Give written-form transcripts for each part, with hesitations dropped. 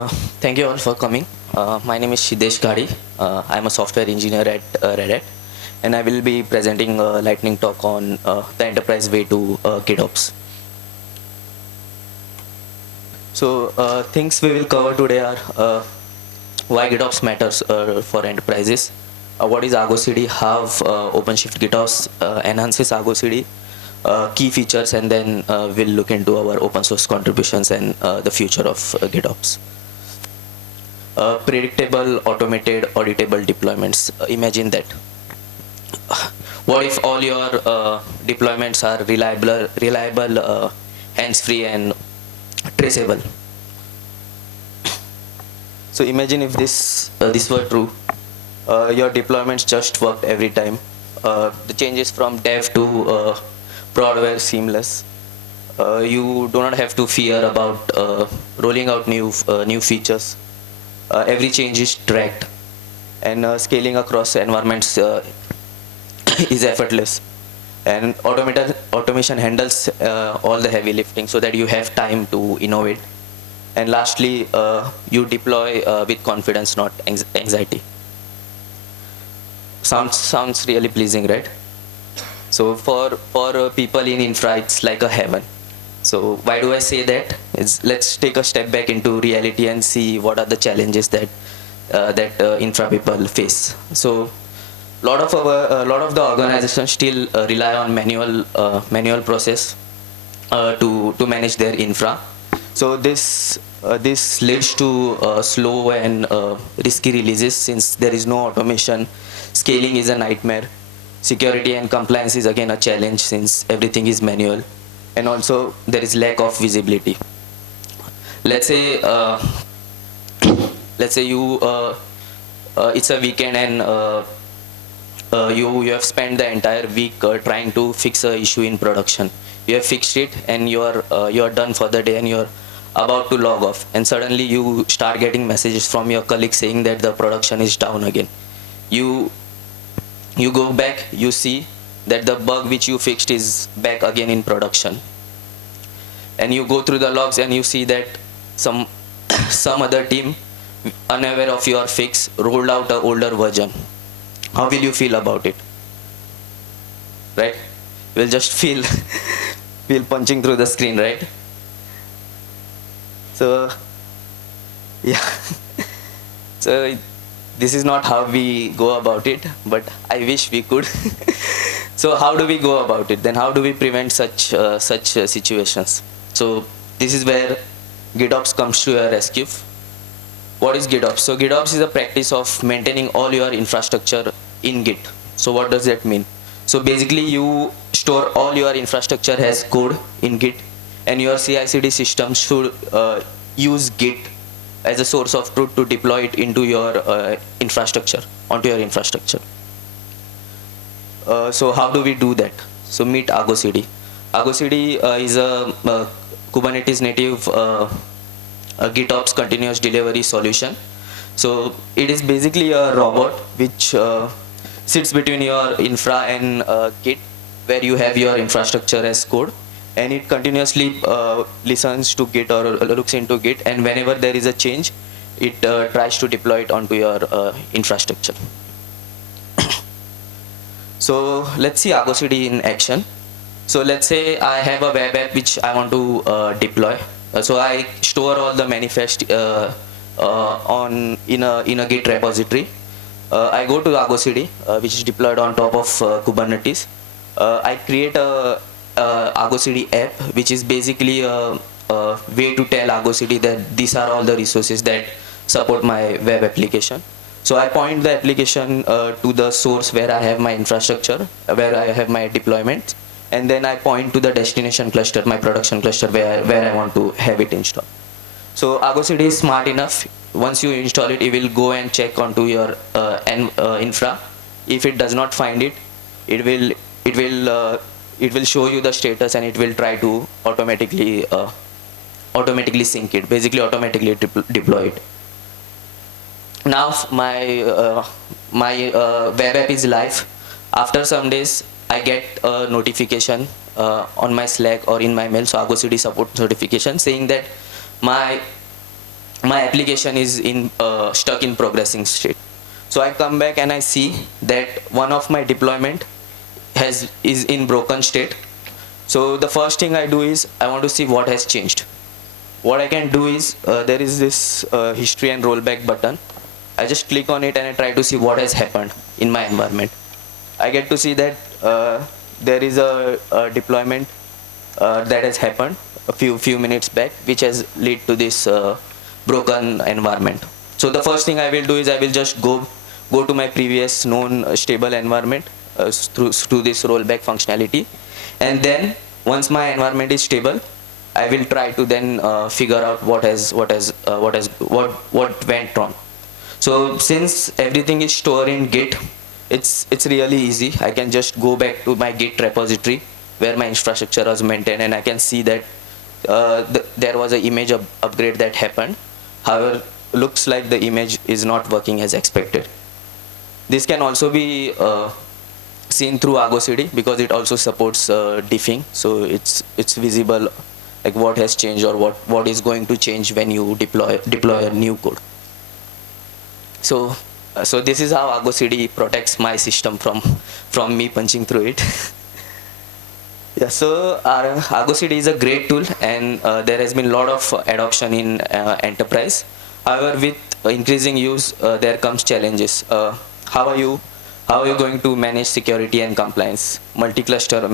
Thank you all for coming. My name is Siddhesh Ghadi. I'm a software engineer at RedHat, and I will be presenting a lightning talk on the enterprise way to GitOps. So things we will cover today are why GitOps matters for enterprises, what is ArgoCD, how OpenShift GitOps enhances ArgoCD, key features, and then we'll look into our open source contributions and the future of GitOps. Predictable, automated, auditable deployments. Imagine that. What if all your deployments are reliable, hands-free, and traceable? So imagine if this were true. Your deployments just worked every time. The changes from dev to prod were seamless. You do not have to fear about rolling out new features. Every change is tracked, and scaling across environments is effortless. And automation handles all the heavy lifting so that you have time to innovate. And lastly, you deploy with confidence, not anxiety. Sounds really pleasing, right? So for people in infra, it's like a heaven. So why do I say that? Let's take a step back into reality and see what are the challenges that infra people face. So a lot of the organizations still rely on manual process to manage their infra. So this leads to slow and risky releases since there is no automation. Scaling is a nightmare. Security and compliance is again a challenge since everything is manual. And also there is lack of visibility. Let's say you it's a weekend and you have spent the entire week trying to fix a issue in production. You have fixed it and you are done for the day and you're about to log off, and suddenly you start getting messages from your colleagues saying that the production is down again. You go back, you see that the bug which you fixed is back again in production, and you go through the logs and you see that some other team, unaware of your fix, rolled out an older version. How will you feel about it? Right? You'll just feel punching through the screen, right? So yeah. So this is not how we go about it, but I wish we could. So how do we go about it? Then how do we prevent such situations? So this is where GitOps comes to your rescue. What is GitOps? So GitOps is a practice of maintaining all your infrastructure in Git. So what does that mean? So basically you store all your infrastructure as code in Git, and your CI/CD system should use Git as a source of truth to deploy it into your infrastructure, onto your infrastructure. So how do we do that? So meet ArgoCD. ArgoCD is a Kubernetes native GitOps continuous delivery solution. So it is basically a robot which sits between your infra and Git, where you have your infrastructure as code, and it continuously listens to Git or looks into Git, and whenever there is a change, it tries to deploy it onto your infrastructure. So let's see ArgoCD in action. So let's say I have a web app which I want to deploy. So I store all the manifest in a Git repository. I go to ArgoCD, which is deployed on top of Kubernetes. I create a ArgoCD app, which is basically a way to tell ArgoCD that these are all the resources that support my web application. So I point the application to the source where I have my infrastructure, where I have my deployment, and then I point to the destination cluster, my production cluster, where I want to have it installed. So ArgoCD is smart enough. Once you install it, it will go and check onto your infra. If it does not find it, it will show you the status, and it will try to automatically sync it, basically automatically deploy it. Now my web app is live. After some days, I get a notification on my Slack or in my mail, so ArgoCD support notification saying that my my application is in stuck in progressing state. So I come back and I see that one of my deployment is in broken state. So the first thing I do is I want to see what has changed. What I can do is there is this history and rollback button. I just click on it and I try to see what has happened in my environment. I get to see that there is a deployment that has happened a few minutes back, which has led to this broken environment. So the first thing I will do is I will just go to my previous known stable environment through this rollback functionality, and then once my environment is stable, I will try to then figure out what went wrong. So since everything is stored in Git, it's really easy. I can just go back to my Git repository where my infrastructure was maintained, and I can see that there was an image upgrade that happened. However, looks like the image is not working as expected. This can also be seen through ArgoCD because it also supports diffing, so it's visible like what has changed or what is going to change when you deploy a new code. So this is how ArgoCD protects my system from me punching through it. Yeah, so our ArgoCD is a great tool, and there has been a lot of adoption in enterprise. However, with increasing use, there comes challenges. How are you going to manage security and compliance, multi-cluster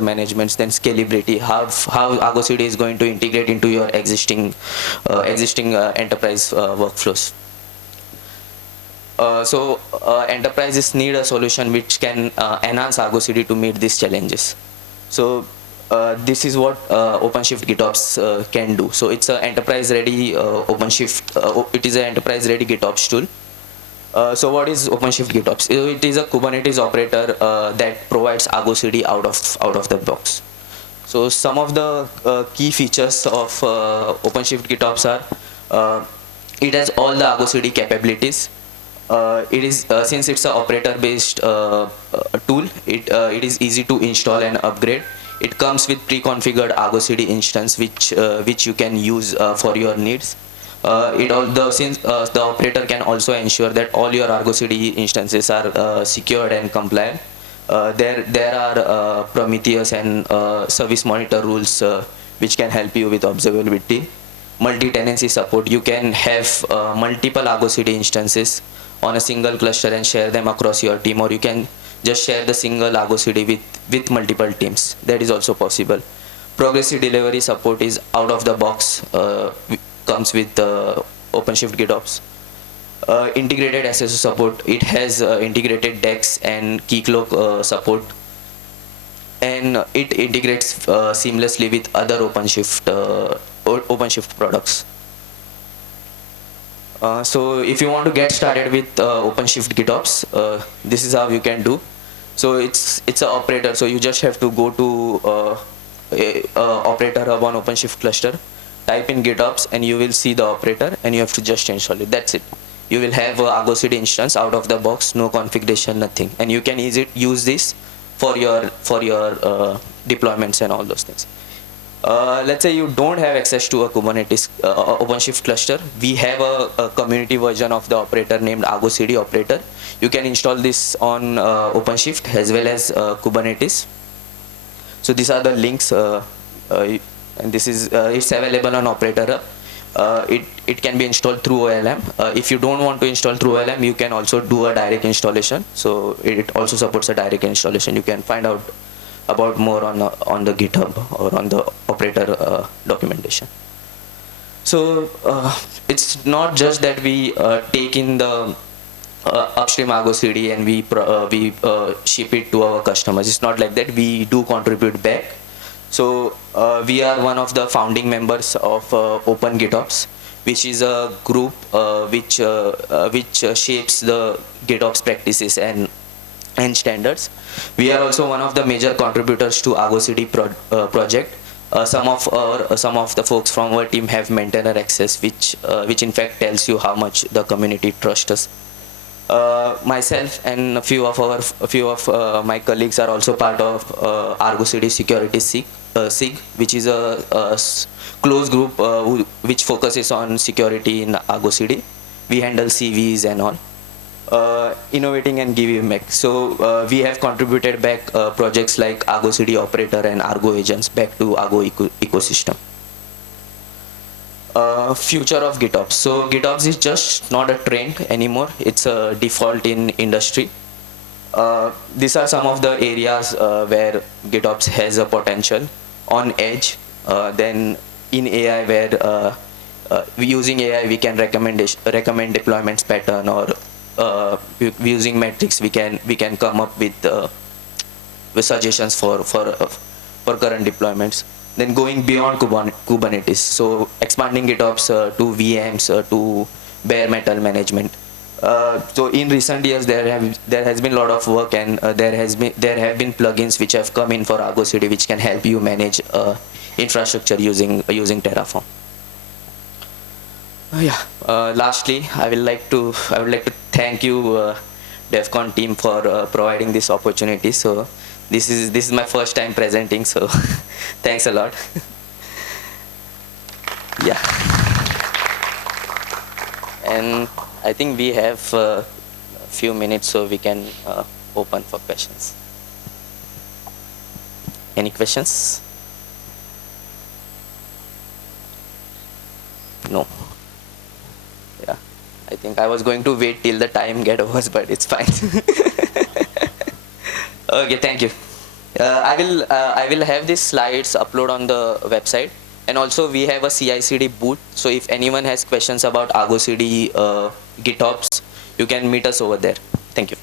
managements, then scalability? How ArgoCD is going to integrate into your existing enterprise workflows? So enterprises need a solution which can enhance ArgoCD to meet these challenges. So this is what OpenShift GitOps can do. So it's an enterprise-ready OpenShift. It is an enterprise-ready GitOps tool. So what is OpenShift GitOps? It is a Kubernetes operator that provides ArgoCD out of the box. So some of the key features of OpenShift GitOps are it has all the ArgoCD capabilities. It is since it's an operator-based tool, it is easy to install and upgrade. It comes with pre-configured ArgoCD instance, which you can use for your needs. Since the operator can also ensure that all your ArgoCD instances are secured and compliant. There are Prometheus and service monitor rules which can help you with observability. Multi-tenancy support. You can have multiple ArgoCD instances on a single cluster and share them across your team, or you can just share the single ArgoCD with multiple teams. That is also possible. Progressive delivery support is out of the box, comes with OpenShift GitOps. Integrated SSO support. It has integrated DEX and Keycloak support, and it integrates seamlessly with other OpenShift products. So if you want to get started with OpenShift GitOps, this is how you can do. So it's an operator. So you just have to go to operator hub on OpenShift cluster, type in GitOps, and you will see the operator, and you have to just install it. That's it. You will have a ArgoCD instance out of the box, no configuration, nothing, and you can use this for your deployments and all those things. Let's say you don't have access to a Kubernetes OpenShift cluster. We have a community version of the operator named ArgoCD operator. You can install this on OpenShift as well as Kubernetes. So these are the links, and this is it's available on Operator Hub. It can be installed through OLM. If you don't want to install through OLM, you can also do a direct installation. So it also supports a direct installation. You can find out about more on the GitHub or on the operator documentation. So it's not just that we take in the upstream ArgoCD and we ship it to our customers. It's not like that. We do contribute back. So we are one of the founding members of Open GitOps, which is a group which shapes the GitOps practices and standards. We are also one of the major contributors to ArgoCD project. Some of the folks from our team have maintainer access, which in fact tells you how much the community trusts us. Myself and a few of my colleagues are also part of ArgoCD Security SIG, SIG, which is a closed group which focuses on security in ArgoCD. We handle CVs and all. Innovating and giving back. So we have contributed back projects like ArgoCD operator and Argo agents back to Argo ecosystem. Future of GitOps. So GitOps is just not a trend anymore. It's a default in industry. These are some of the areas where GitOps has a potential. On edge, then in AI, where using AI we can recommend deployments pattern, or using metrics we can come up with suggestions for current deployments. Then going beyond Kubernetes, so expanding GitOps to VMs, to bare metal management. So in recent years there has been a lot of work, and there have been plugins which have come in for ArgoCD which can help you manage infrastructure using Terraform. Lastly, I would like to thank you, DevCon team, for providing this opportunity. So this is my first time presenting, so thanks a lot. Yeah, and I think we have a few minutes, so we can open for questions. Any questions? No. Yeah, I think I was going to wait till the time get over, but it's fine. Okay, thank you. I will have these slides upload on the website, and also we have a CI/CD booth. So if anyone has questions about ArgoCD, GitOps, you can meet us over there. Thank you.